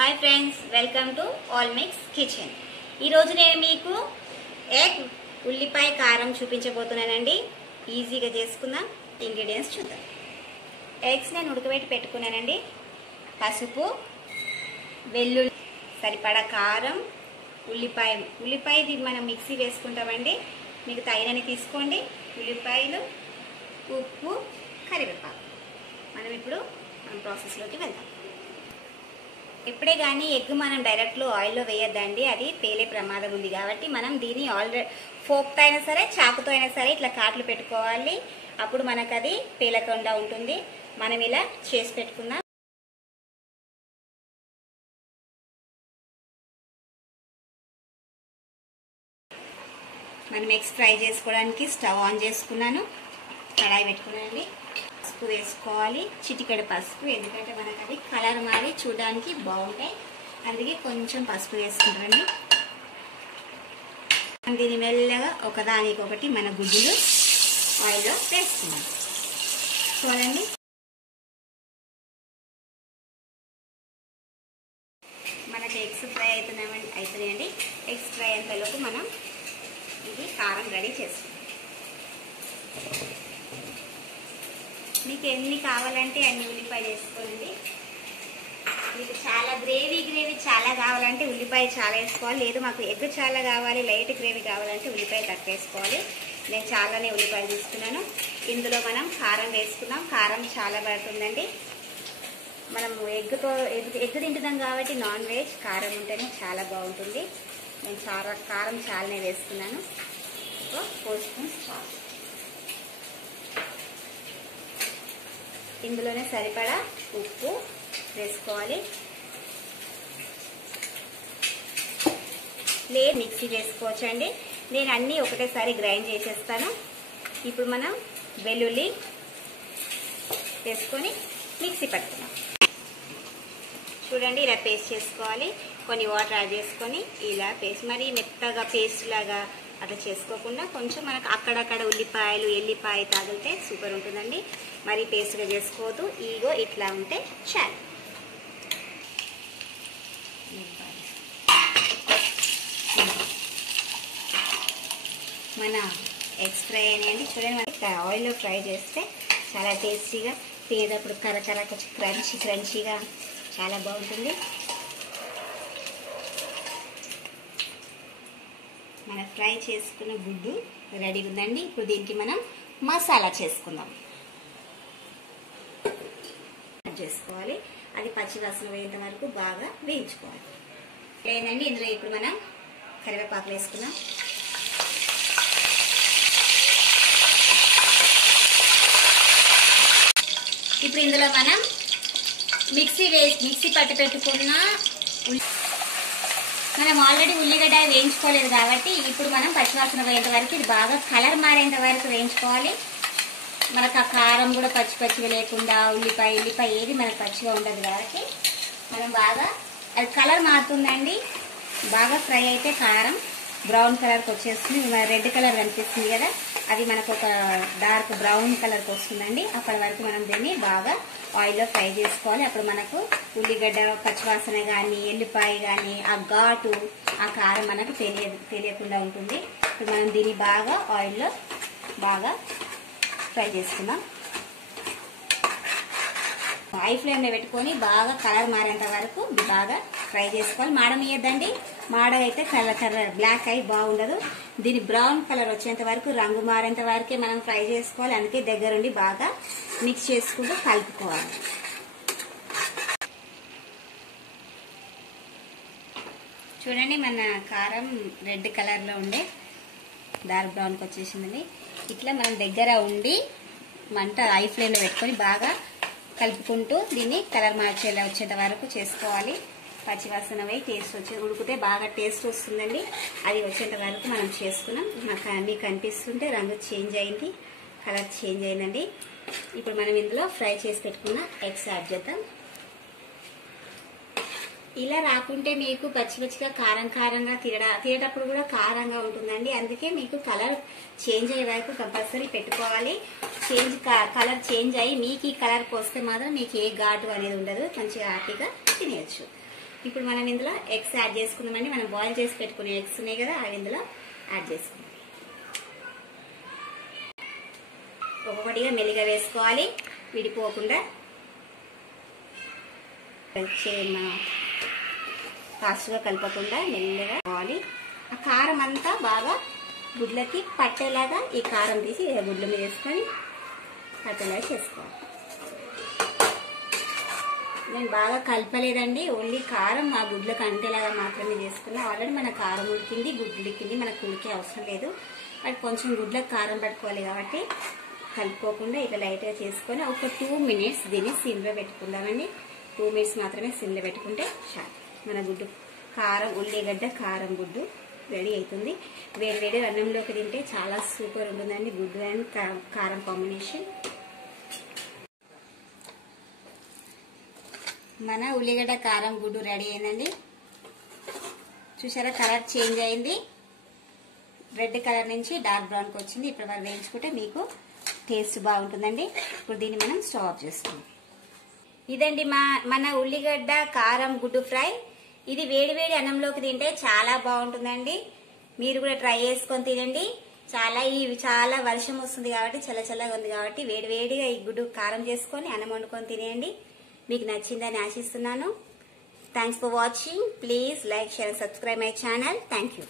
Hi friends, welcome to all mix kitchen. ఈరోజు నేను మీకు ఎగ్ ఉల్లిపాయ కారం చూపించబోతున్నానండి. ఈజీగా చేసుకుందాం. ఇంగ్రీడియంట్స్ చూద్దాం. ఎగ్స్ నేను ఉడకబెట్టి పెట్టుకున్నానండి. పసుపు, వెల్లుల్లి, సరిపడా కారం, ఉల్లిపాయ దీన్ని మనం మిక్సీ వేసుకుంటామండి. మీకు తగినన్ని తీసుకోండి. ఉల్లిపాయలు, ఉప్పు, కరివేపాకు. మనం ఇప్పుడు ప్రాసెస్లోకి వెళ్దాం. ఎప్పుడే కానీ ఎగ్ మనం డైరెక్ట్లో ఆయిల్లో వేయొద్దండి, అది పేలే ప్రమాదం ఉంది. కాబట్టి మనం దీన్ని ఆల్రెడీ ఫోక్తో అయినా సరే, చాకుతో అయినా సరే ఇట్లా కాట్లు పెట్టుకోవాలి. అప్పుడు మనకు అది పేలకుండా ఉంటుంది. మనం ఇలా చేసి పెట్టుకుందాం. మనం ఎగ్స్ ఫ్రై చేసుకోవడానికి స్టవ్ ఆన్ చేసుకున్నాను. కడాయి పెట్టుకున్నానండి. పసుపు వేసుకోవాలి, చిటికెడు పసుపు, ఎందుకంటే మనకు అది కలర్ మారి చూడడానికి బాగుంటాయి. అందుకే కొంచెం పసుపు వేసుకుంటామండి. దీన్ని మెల్లగా ఒకదానికొకటి మన గుడ్డులు ఆయిల్లో వేసుకున్నాం. చూడండి, మనకి ఎగ్స్ ఫ్రై అవుతున్నాయండి. ఎగ్స్ ఫ్రై అయ్యేంతలోపు మనం ఇది కారం రెడీ చేసుకుంటాం. మీకు ఎన్ని కావాలంటే అన్ని ఉల్లిపాయలు వేసుకోండి. మీకు చాలా గ్రేవీ చాలా కావాలంటే ఉల్లిపాయ చాలా వేసుకోవాలి. లేదు మాకు ఎగ్ చాలా కావాలి, లైట్ గ్రేవీ కావాలంటే ఉల్లిపాయ తక్కువ వేసుకోవాలి. నేను చాలానే ఉల్లిపాయలు తీసుకున్నాను. ఇందులో మనం కారం వేసుకున్నాం. కారం చాలా పడుతుందండి. మనం ఎగ్ తింటున్నాం కాబట్టి నాన్ వెజ్ కారం ఉంటేనే చాలా బాగుంటుంది. నేను కారం చాలానే వేసుకున్నాను. 4 స్పూన్స్ చాలు. ఇందులోనే సరిపడా ఉప్పు వేసుకోవాలి. లేదు మిక్సీ వేసుకోవచ్చండి. నేను అన్నీ ఒకటేసారి గ్రైండ్ చేసేస్తాను. ఇప్పుడు మనం వెల్లుల్లి వేసుకొని మిక్సీ పట్టుకున్నాం. చూడండి, ఇలా పేస్ట్ చేసుకోవాలి. కొన్ని వాటర్ యాడ్ చేసుకొని ఇలా పేస్ట్, మరి మెత్తగా పేస్ట్ లాగా అట్లా చేసుకోకుండా కొంచెం మనకు అక్కడక్కడ ఉల్లిపాయలు, ఎల్లిపాయ తగిలితే సూపర్ ఉంటుందండి. మరి పేస్ట్గా చేసుకోవద్దు. ఇగో ఇట్లా ఉంటే చాలు. మన ఎగ్స్ ఫ్రై అనేవి చూడండి, మనకి ఆయిల్లో ఫ్రై చేస్తే చాలా టేస్టీగా, తినేటప్పుడు కరకర కొంచెం క్రంచీగా చాలా బాగుంటుంది. మన ఫ్రై చేసుకున్న గుడ్డు రెడీ ఉందండి. ఇప్పుడు దీనికి మనం మసాలా చేసుకుందాం. చేసుకోవాలి, అది పచ్చివాసన పోయేంత వరకు బాగా వేయించుకోవాలి. లేదండి, ఇందులో ఇప్పుడు మనం కరివేపాకు వేసుకుందాం. ఇప్పుడు ఇందులో మనం మిక్సీ పట్టి పెట్టుకున్న మనం ఆల్రెడీ ఉల్లిగడ్డ వేయించుకోలేదు కాబట్టి ఇప్పుడు మనం పచ్చివాసన పోయేంత వరకు, ఇది బాగా కలర్ మారేంత వరకు వేయించుకోవాలి. మనకు ఆ కారం కూడా పచ్చిగా లేకుండా, ఉల్లిపాయ ఏది మనకు పచ్చిగా ఉండదు కాబట్టి మనం బాగా, అది కలర్ మారుతుందండి. బాగా ఫ్రై అయితే కారం బ్రౌన్ కలర్కి వచ్చేస్తుంది. రెడ్ కలర్ కనిపిస్తుంది కదా, అది మనకు ఒక డార్క్ బ్రౌన్ కలర్కి వస్తుందండి. అప్పటి వరకు మనం దీన్ని బాగా ఆయిల్లో ఫ్రై చేసుకోవాలి. అప్పుడు మనకు ఉల్లిగడ్డ పచ్చివాసన కానీ, ఎల్లిపాయ కానీ, ఆ ఘాటు, ఆ కారం మనకు తెలియకుండా ఉంటుంది. ఇప్పుడు మనం దీన్ని బాగా ఆయిల్లో బాగా ఫ్రై చేసుకుందాం. హై ఫ్లేమ్లో పెట్టుకొని బాగా కలర్ మారేంత వరకు బాగా ఫ్రై చేసుకోవాలి. మాడమియద్దండి, మాడ అయితే కలర్ బ్లాక్ అయి బాగుండదు. దీని బ్రౌన్ కలర్ వచ్చేంత వరకు, రంగు మారేంత వరకే మనం ఫ్రై చేసుకోవాలి. అందుకే దగ్గరుండి బాగా మిక్స్ చేసుకుంటూ కలుపుకోవాలి. చూడండి, మన కారం రెడ్ కలర్లో ఉండే డార్క్ బ్రౌన్కి వచ్చేసిందండి. ఇట్లా మనం దగ్గర ఉండి మంట హై ఫ్లేమ్లో పెట్టుకొని బాగా కలుపుకుంటూ దీన్ని కలర్ మార్చేలా వచ్చేంత వరకు చేసుకోవాలి. పచ్చివాసన పోయి టేస్ట్ ఉడికితే బాగా టేస్ట్ వస్తుందండి. అది వచ్చేంత వరకు మనం చేసుకున్నాం. మీకు కనిపిస్తుంటే రంగు చేంజ్ అయింది, కలర్ చేంజ్ అయిందండి. ఇప్పుడు మనం ఇందులో ఫ్రై చేసి పెట్టుకున్న ఎగ్స్ యాడ్ చేద్దాం. ఇలా రాకుంటే మీకు పచ్చిగా కారంగా తినేటప్పుడు కూడా కారంగా ఉంటుందండి. అందుకే మీకు కలర్ చేంజ్ అయ్యే వరకు కంపల్సరీ పెట్టుకోవాలి. కలర్ చేంజ్ అయ్యి మీకు ఈ కలర్కి వస్తే మాత్రం మీకు ఏ ఘాటు అనేది ఉండదు, మంచిగా హ్యాపీగా తినేయచ్చు. ఇప్పుడు మనం ఇందులో ఎగ్స్ యాడ్ చేసుకుందామండి. మనం బాయిల్ చేసి పెట్టుకునే ఎగ్స్ ఉన్నాయి కదా, అవి ఇందులో యాడ్ చేసుకుందాం. ఒక్కొక్కటిగా మెల్లిగా వేసుకోవాలి, విడిపోకుండా. ఫాస్ట్గా కలపకుండా మెల్లగా కావాలి. ఆ కారం అంతా బాగా గుడ్లకి పట్టేలాగా ఈ కారం తీసి గుడ్ల మీద వేసుకొని పట్టేలాగా చేసుకోవాలి. నేను బాగా కలపలేదండి, ఓన్లీ కారం ఆ గుడ్లకు అంటేలాగా మాత్రమే చేసుకున్నా. ఆల్రెడీ మన కారం ఉడికింది, గుడ్లు ఉడికింది, మనకు ఉడికే అవసరం లేదు. బట్ కొంచెం గుడ్లకు కారం పట్టుకోవాలి కాబట్టి కలుపుకోకుండా ఇట్లా లైట్గా చేసుకొని ఒక 2 minutes దీన్ని సిమ్లో పెట్టుకుందామండి. 2 minutes మాత్రమే సిమ్లో పెట్టుకుంటే చాలు. మన గుడ్డు కారం ఉల్లిగడ్డ కారం గుడ్డు రెడీ అవుతుంది. వేడి వేడి అన్నంలోకి తింటే చాలా సూపర్ ఉంటుందండి గుడ్డు అండ్ కారం కాంబినేషన్. మన ఉల్లిగడ్డ కారం గుడ్డు రెడీ అయిందండి. చూసారా, కలర్ చేంజ్ అయింది. రెడ్ కలర్ నుంచి డార్క్ బ్రౌన్కి వచ్చింది. ఇప్పుడు మనం వేయించుకుంటే మీకు టేస్ట్ బాగుంటుందండి. ఇప్పుడు దీన్ని మనం స్టవ్ ఆఫ్ చేసుకుందాం. ఇదండి మన ఉల్లిగడ్డ కారం గుడ్డు ఫ్రై. ఇది వేడి వేడి అన్నంలోకి తింటే చాలా బాగుంటుందండి. మీరు కూడా ట్రై చేసుకొని తినండి. చాలా వర్షం వస్తుంది కాబట్టి, చల్లగా ఉంది కాబట్టి వేడి వేడిగా ఈ గుడ్డు కారం చేసుకొని అన్నం వండుకొని తినేయండి. మీకు నచ్చిందని ఆశిస్తున్నాను. Thanks for watching. Please like, share, subscribe my channel. Thank you.